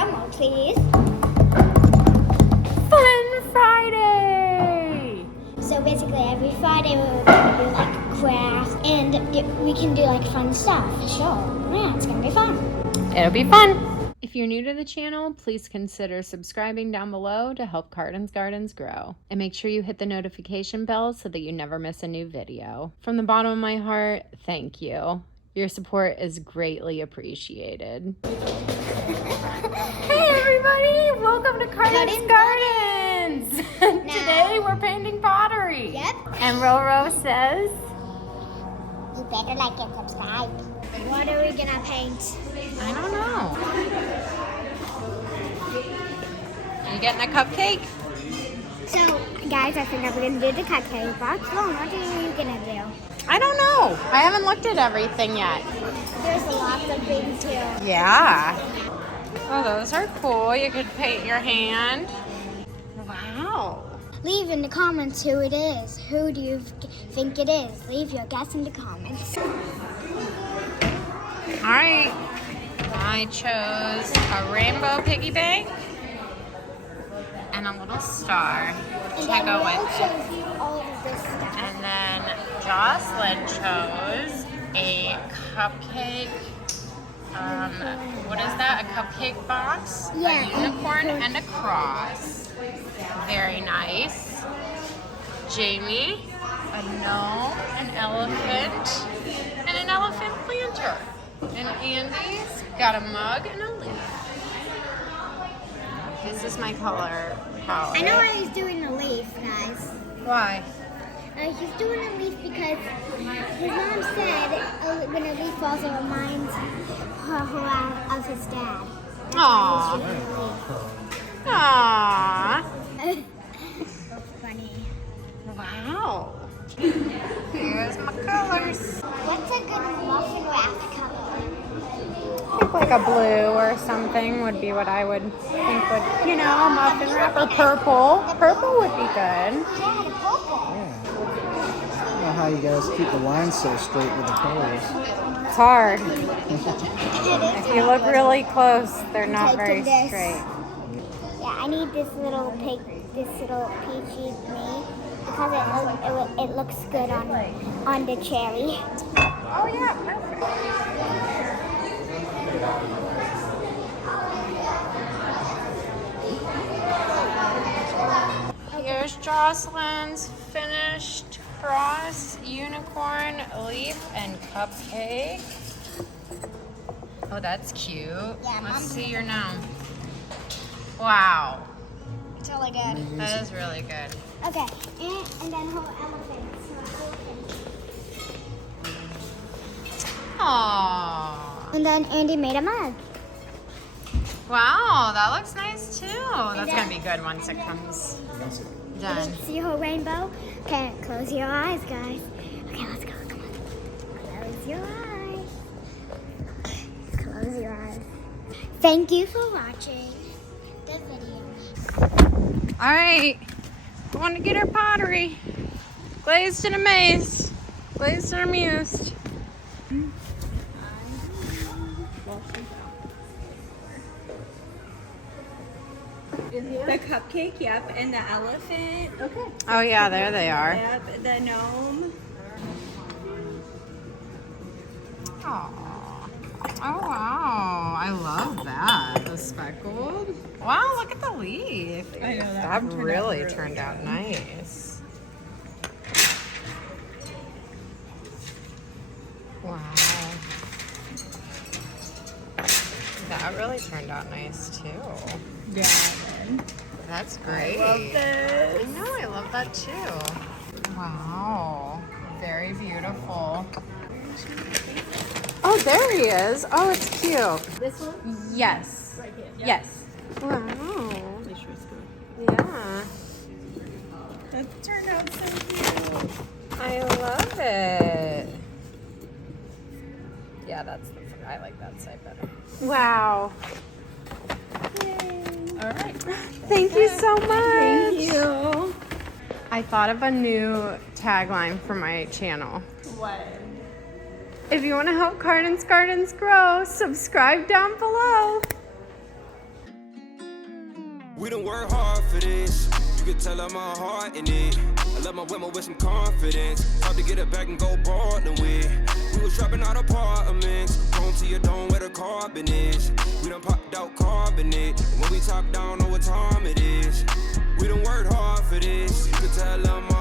drum roll, please. Fun Friday! So basically every Friday we're going to do like crafts and we can do like fun stuff. Sure. Yeah, it's going to be fun. It'll be fun. If you're new to the channel, please consider subscribing down below to help Cardens Gardens grow. And make sure you hit the notification bell so that you never miss a new video. From the bottom of my heart, thank you. Your support is greatly appreciated. Hey everybody! Welcome to Cardens Gardens! Today we're painting pottery. Yep. And Roro says... You better like and subscribe. What are we going to paint? I don't know. Are you getting a cupcake? So, guys, I think I'm going to do the cupcake box. Well, what are you going to do? I don't know. I haven't looked at everything yet. There's a lot of things here. Yeah. Oh, those are cool. You could paint your hand. Wow. Leave in the comments who it is. Who do you think it is? Leave your guess in the comments. All right. I chose a rainbow piggy bank and a little star to go with it. All of this stuff. And then Jocelyn chose a cupcake. What is that? A cupcake box? Yeah. A unicorn and a cross. Very nice. Jamie, a gnome, an elephant, and an elephant planter. And Andy's got a mug and a leaf. This is my color palette. I know why he's doing a leaf, guys. Why? He's doing a leaf because his mom said when a leaf falls, it reminds her of his dad. Aww. Aww. So funny. Wow. Here's my colors. What's a good muffin wrap color? I think like a blue or something would be what I would think would, you know, a muffin wrap or purple. Purple would be good. Yeah, the purple. I don't know how you guys keep the lines so straight with the colors. It's hard. If you look really close, they're not very Taking this. straight. Yeah, I need this little peachy me because it looks good on the cherry. Oh yeah, perfect. Here's Jocelyn's finished cross, unicorn, leaf, and cupcake. Oh, that's cute. Yeah, Let's Mom- see your gnome. Wow, It's really good. that is really good. Okay, and then her elephants. Aww. And then Andy made a mug. Wow, that looks nice too. That's gonna be good once it comes done. See her rainbow? Okay, close your eyes, guys. Okay, let's go. Come on. Close your eyes. Close your eyes. Thank you for watching the video. All right, I want to get our pottery. Glazed and amazed. Glazed and amused. The cupcake, yep, and the elephant. Okay. Oh yeah, there they are. Yep, the gnome. Aww. Oh wow, I love that. The speckled. Wow, look at the leaf. I know, that really turned out nice. Wow. That really turned out nice too. Yeah. That's great. I love this. I know, I love that too. Wow, very beautiful. Oh, there he is. Oh, it's cute. This one? Yes. Right here. Yep. Yes. Wow. Make sure it's good. Yeah. That turned out so cute. I love it. Yeah, I like that side better. Wow. All right. Thank you so much. Thank you. I thought of a new tagline for my channel. What? If you want to help Cardens Gardens grow, subscribe down below. We done work hard for this. You can tell I'm my heart in it. I love my women with some confidence. Hard to get it back and go ballin' with. We was dropping out apartments. Home to your dome where the carbon is. We done popped out carbonate. And when we top down, know what time it is. We done worked hard for this. You can tell I'm my